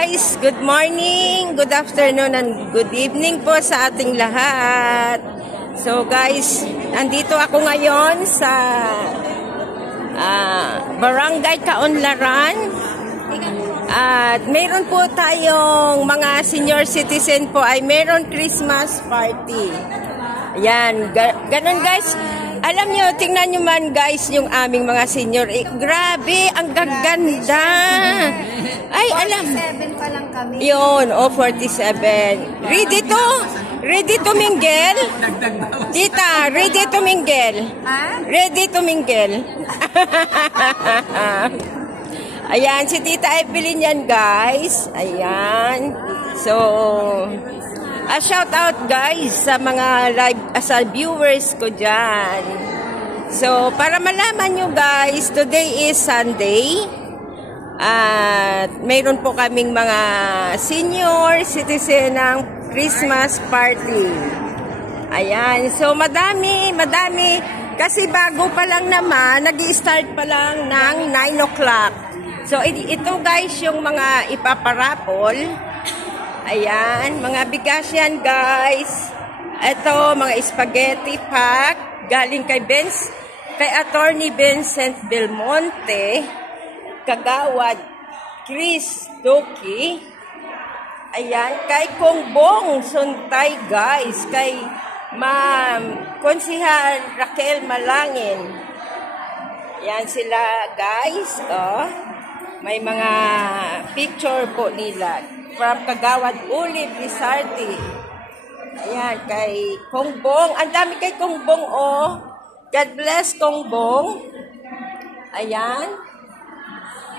guys, good morning, good afternoon, and good evening po sa ating lahat. So guys, nandito ako ngayon sa Barangay Kaunlaran. At mayroon po tayong mga senior citizen po ay mayroon Christmas party. Ayan, ganun guys. Alam nyo, tingnan nyo man guys yung aming mga senior. Grabe, ang gaganda. Ay, alam. 47 pa lang kami. Yun, 47. Ready to mingle? Tita, ready to mingle? Ha? Ready to mingle? Ayan, si Tita Evelyn yan guys. Ayan. So, shout out guys sa mga live sa viewers ko dyan. So, para malaman nyo guys, today is Sunday. At mayroon po kaming mga senior citizen ng Christmas party. Ayan. So, madami. Kasi bago pa lang naman, nag-i-start pa lang ng 9 o'clock. So, ito guys yung mga ipaparapol. Ayan, mga bigas yan guys. Ito, mga spaghetti pack. Galing kay Attorney Vincent Belmonte. Kagawad Chris Doki. Ayan, kay Kongbong Suntay guys. Kay Ma'am Konsihal Raquel Malangin. Ayan sila guys. Oh. May mga picture po nila. From Kagawad Uli Lizardi. Ayan, kay Kongbong. Ang dami kay Kongbong, oh. God bless, Kongbong. Ayan.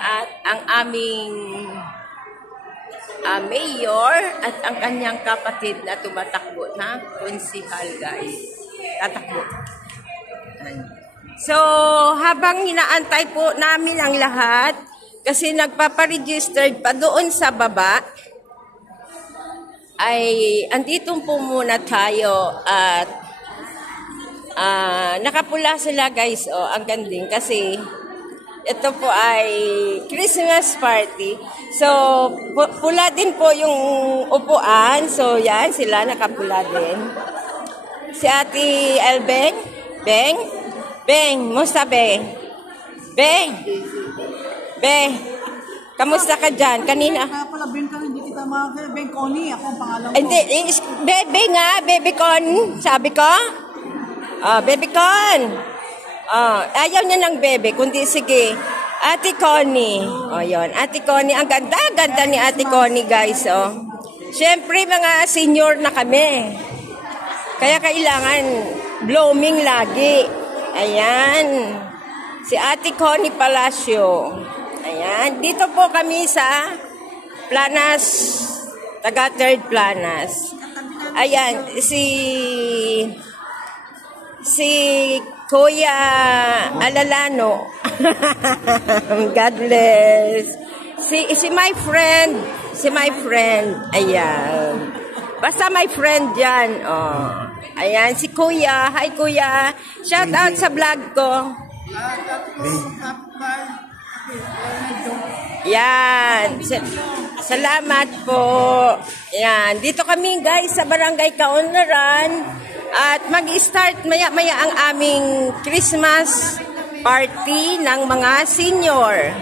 At ang aming mayor at ang kanyang kapatid na tumatakbo na konsihal, guys. Tatakbo. So, habang hinaantay po namin ang lahat, kasi nagpaparegistered pa doon sa baba, ay andito po muna tayo at nakapula sila guys. Oh, ang ganding kasi ito po ay Christmas party. So, pula din po yung upuan. So, yan sila nakapula din. Si Ate Elbeng. Beng, musta Beng? Be, kamusta ka dyan? Kanina? Kaya pala, Ben ka, hindi kita makakaya. Ben Connie, ako ang pangalan ko. Hindi, Bebe nga, Baby Con. Sabi ko? Baby Con. Ayaw niya ng bebe, kundi sige. Ate Connie. Yun. Ate Connie, ang ganda ni Ate Connie, guys. Siyempre, mga senior na kami. Kaya kailangan blooming lagi. Ayan. Si Ate Connie Palacio. Ayan, dito po kami sa Planas, taga Third Planas. Ayan, si Kuya Alalano. God bless. Si my friend. Ayan. Basta my friend dyan. Ayan, si Kuya. Hi Kuya. Shout out sa vlog ko. Yan. Salamat po. Yan. Dito kami guys sa Barangay Kaunlaran at mag-start maya-maya ang aming Christmas party ng mga senior.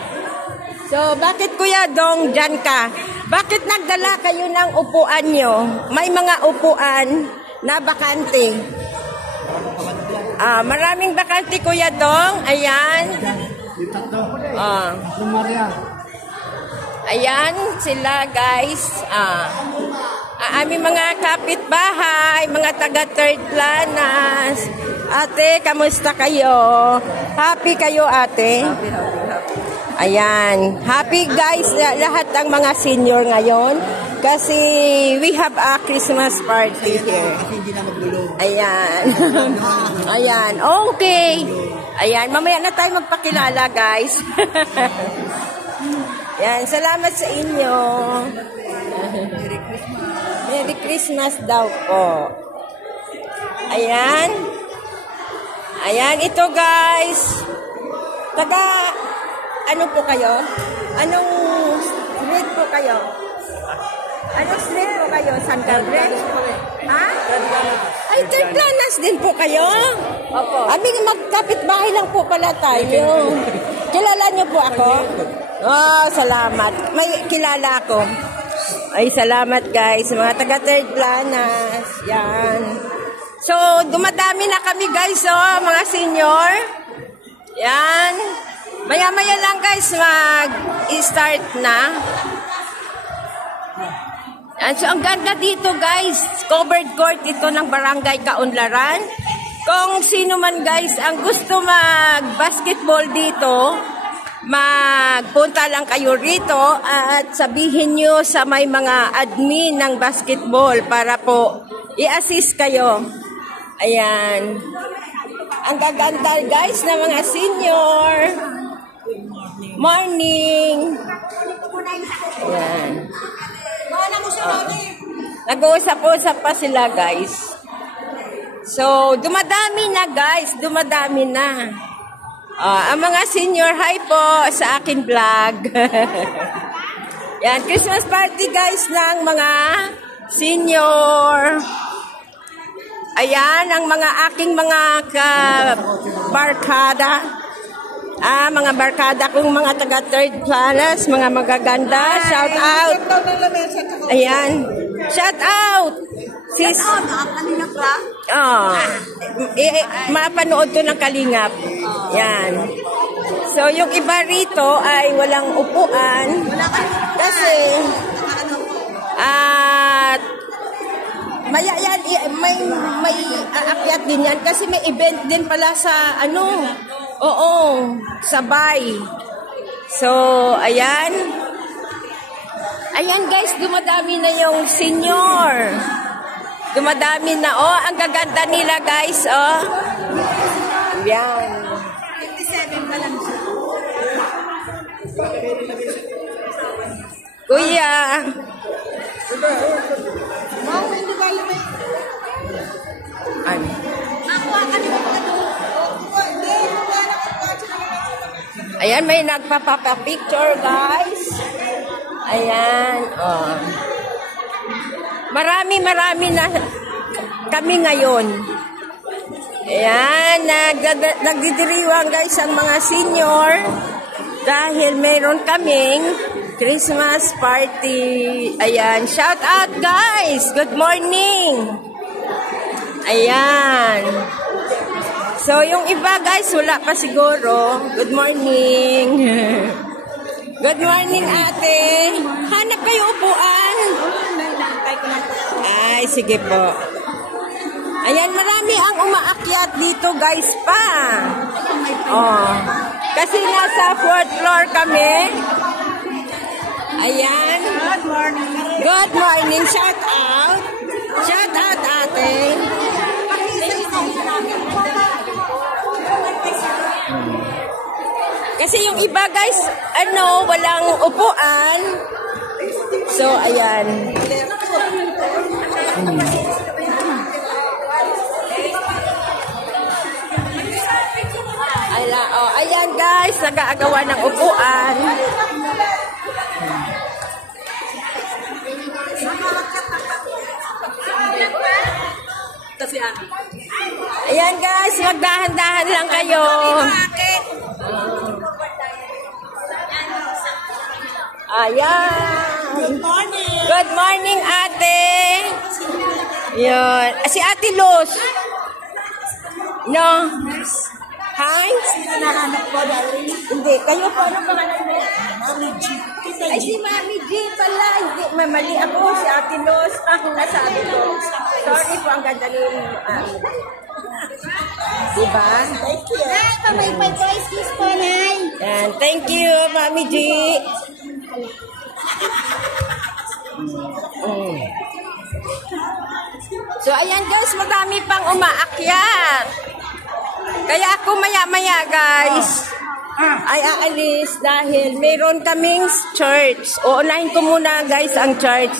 So, bakit Kuya Dong dyan ka? Bakit nagdala kayo ng upuan nyo? May mga upuan na bakante. Maraming bakante Kuya Dong. Ayan. Ayan sila guys. Aming mga kapitbahay, mga taga Third Planas. Ate, kamusta kayo? Happy kayo ate? Ayan. Happy guys lahat ng mga senior ngayon. Kasi we have a Christmas party here. Ayan. Ayan. Okay. Ayan. Mamaya na tayo magpakilala guys. Ayan. Salamat sa inyo. Merry Christmas daw po. Ayan. Ayan. Ito guys. Taga, ano po kayo? Anong grade po kayo? Anong street po kayo? San Gabriel? Ha? Ay, third planas din po kayo? Opo. Aming magkapit-bahay lang po pala tayo. Kilala niyo po ako? Oh, salamat. May kilala ako. Ay, salamat guys. Mga taga third planas. Yan. So, dumadami na kami guys, oh, mga senior. Yan. Maya-maya lang guys, mag-start na. And so, ang ganda dito guys, covered court ito ng Barangay Kaunlaran. Kung sino man guys ang gusto mag-basketball dito, magpunta lang kayo rito at sabihin nyo sa may mga admin ng basketball para po i-assist kayo. Ayan. Ang gaganda guys ng mga senior. Morning. Ayan. Nag-uusap-usap pa sila guys. So, dumadami na guys. Dumadami na. Ang mga senior, hi po sa akin vlog. Yan, Christmas party guys ng mga senior. Ayan, ang mga aking mga barkada. Mga barkada kong mga taga third planas, mga magaganda. Shout out. Ayan. Shout out. Sis. Kalingap lang? Mapanood to ng Kalingap. Yan. So, yung iba rito ay walang upuan. Kasi, may aakyat din yan. Kasi may event din pala sa, sabay. So, ayan. Ayan guys, dumadami na yung senior. Dumadami na, ang gaganda nila guys, Yan. 57 pa lang siya. Kuya. Wow, hindi ba alam eh? Ano? Ayan, may nagpapapicture guys. Ayan, Marami na kami ngayon. Ayan, nagdidiriwang guys ang mga senior dahil mayroon kaming Christmas party. Ayan, shout out guys. Good morning. Ayan. So, yung iba guys, wala pa siguro. Good morning. Good morning, ate. Hanap kayo upuan. Ay, sige po. Ayan, marami ang umaakyat dito, guys, pa. Kasi nasa 4th floor kami. Ayan. Good morning. Good morning. Shout out. Shout out, ate. Kasi yung iba, guys, walang upuan. So, ayan. Ayan guys, nag-aagawa ng upuan. Ayan guys, magdahan-dahan lang kayo. Ayan. Good morning. Good morning, ate. Yun. Si Ate Luz. No? Hi? Nahanap ko dahil Hindi. Kayo po, ano pangalan mo? Mami G. Ay, si Mami G pala. Hindi, mali ako. Si Ate Luz. Ang nasabi ko. Sorry po, ang ganda ng diba? Thank you. May pa-price kiss po, Nay. And thank you, Mami G. So, ayan guys, madami pang umaakyat. Kaya ako maya-maya guys, ay aalis dahil mayroon kaming church. Uunahin ko muna guys ang church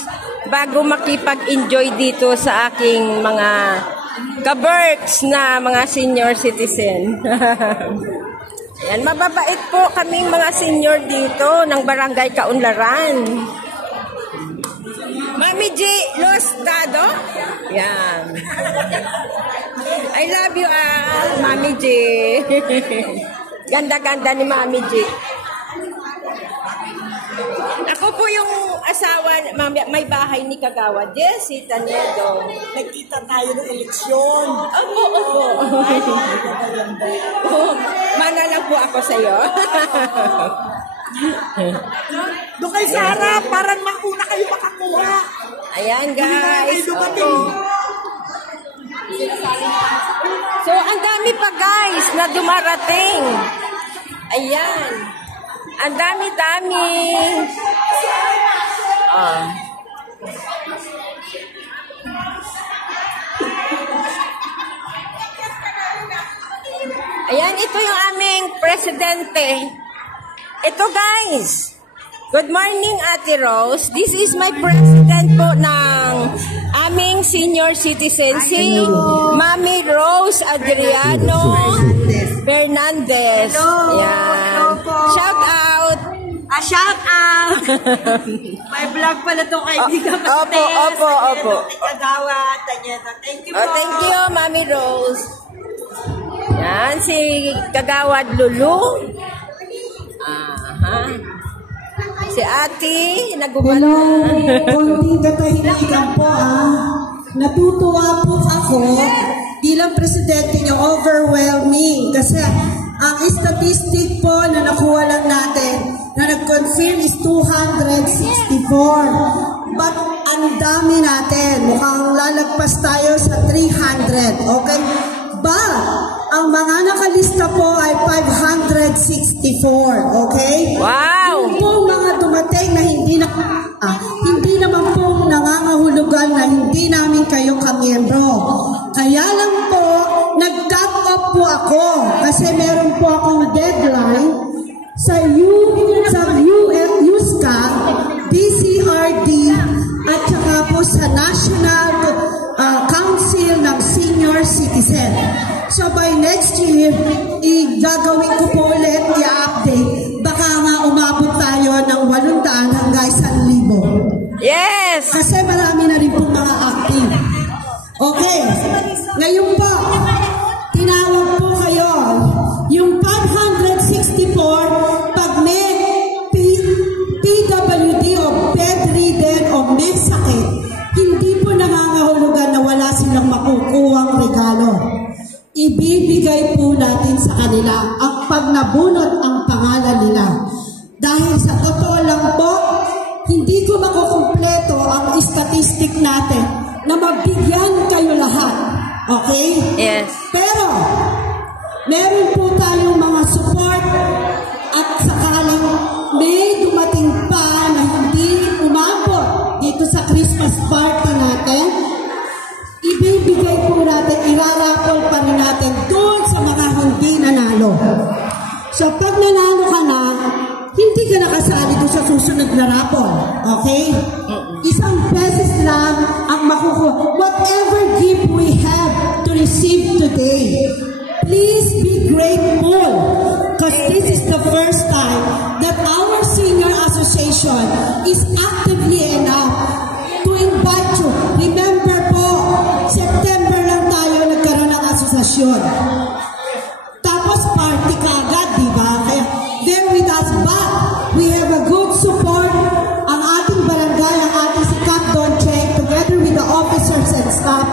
bago makipag-enjoy dito sa aking mga ka-berks na mga senior citizen. Ayan, mababait po kaming mga senior dito ng Barangay Kaunlaran. Mami Mami G Lostado. Yan. I love you, Mami G. Ganda-ganda ni Mami G. Ako po yung asawa, may bahay ni Kagawad Jessie Taniedo. Nagkita tayo ng eleksyon. Opo. Mana lang po ako sa'yo. Doon kay Sarah, parang mauna kayo makakuha. Ayan, guys. So, ang dami pa, guys, na dumarating. Ayan. Ang dami-dami. Ayan, ito yung aming presidente. Ito, guys. Good morning, Ate Rose. This is my president po ng aming senior citizen, si Mami Rose Adriano Fernandez. Ayan. Shout out. Shout out! May vlog pala itong kaibigan. Opo. Kagawad, Tanyeta. Thank you po. Thank you, Mami Rose. Yan, si Kagawad Lulu. Si Ate, nagubad Hello, konting katahimikan po Natutuwa po ako bilang presidente niyo, overwhelming. Kasi ang statistic po na nakuha lang natin na nag-confirm is 264. But ang dami natin. Mukhang lalagpas tayo sa 300. Okay? But ang mga nakalista po ay 564. Okay? Wow! Yung po mga dumating na hindi naman po nangangahulugan na hindi namin kayo kamiyembro. Kaya lang po, nag-cut off po ako kasi meron po akong deadline sa USCA, DCRD, at saka po sa National Council ng Senior Citizen. So by next year, gagawin ko po ulit, i-update. Baka nga umabot tayo ng 800 hanggang 1,000. Yes! Kasi marami na rin po mga active. Okay. Ngayon po, tinawag po kayo. Yung 564, pag may PWD o bedridden o may sakit, hindi po nangangahulugan na wala silang makukuhang regalo. Ibibigay po natin sa kanila ang pag nabunot ang pangalan nila. Dahil sa totoo lang po, hindi ko makukumpleto ang statistic natin na mabigyan kayo lahat. Okay? Yes. Pero, meron po tayong mga support at sakalang may dumating pa na hindi umabot dito sa Christmas party natin. Ibibigay po natin, irarapol pa rin natin doon sa mga hindi nanalo. So, pag nanalo ka na, hindi ka nakasali doon sa susunod na rapol. Okay? Isang beses lang ang makukuha. Whatever gift we have to receive today, please be grateful because this is the first time that our senior association is actively enough to invite you. Remember po, September lang tayo nagkaroon ng asosasyon. Tapos party ka agad, di ba? Kaya there with us, but we have a good support. Ang ating barangay, ang ating si Cap Don Cheng, together with the officers and staff,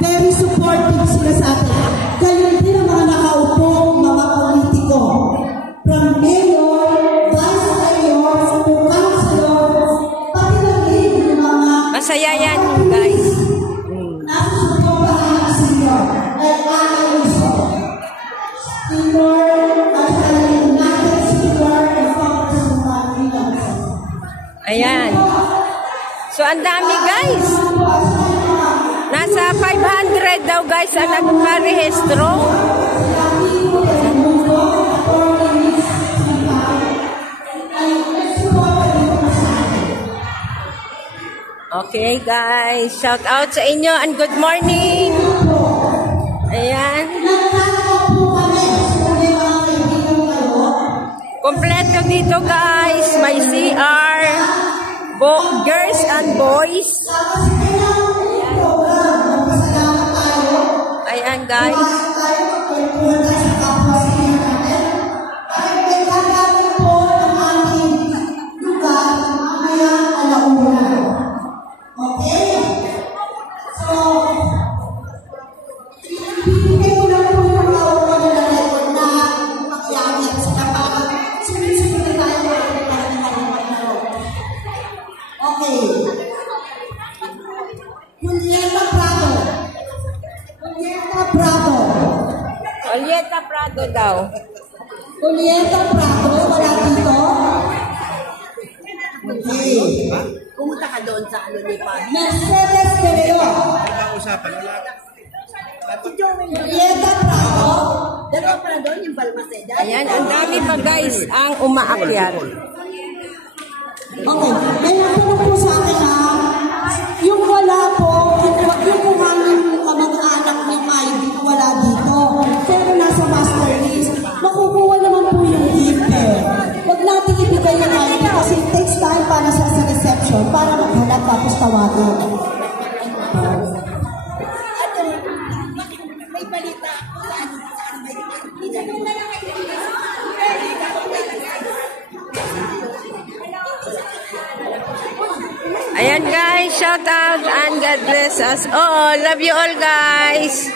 very supportive sila sa atin. Gayon din ang mga nakaupo, mga politiko. From mayor, vice mayor, councilor, pati na rin yung mga Masaya yan, guys. nasusuportahan ang senior. Like Ana Luso, senior, at natin senior, and focus on Pilipinas. Ayan. So, ang dami, guys. Nasa 500 daw, guys, ang nagparehistro. Okay, guys. Shout out sa inyo and good morning. Ayan. Kompleto dito, guys. May CR. Girls and boys. Tapos kailangan program. Magpasalamat tayo. Ayan guys. Kumain tayo, magkwentuhan tayo sa kapwa sila natin. Dahil may gagawin po ng ating lugar mamaya alauna. Okay? So, ibibigay ko lang po yung mga na record na magyamit sila para sumusunod na tayo Okay. Julieta Prado. Julieta Prado. Julieta Prado daw. Julieta Prado, wala dito? Okay. Pumunta ka doon sa ano ni Pablo. Mercedes Pereo. Julieta Prado. Dalawa pala doon yung Balmaceda. Ayan, ang dami pa guys ang umaakyat. Okay. Kaya tanong po sa akin yung wala po, yung kumangin kamag-anak ni Ivy wala dito. Pero nasa master list, makukuha naman po yung gift eh. Huwag natin ibigay yung Ivy kasi it takes time para sa reception para maghanap tapos tawagin. May balita ako saan Ayan guys, shout out and God bless us all. Love you all guys.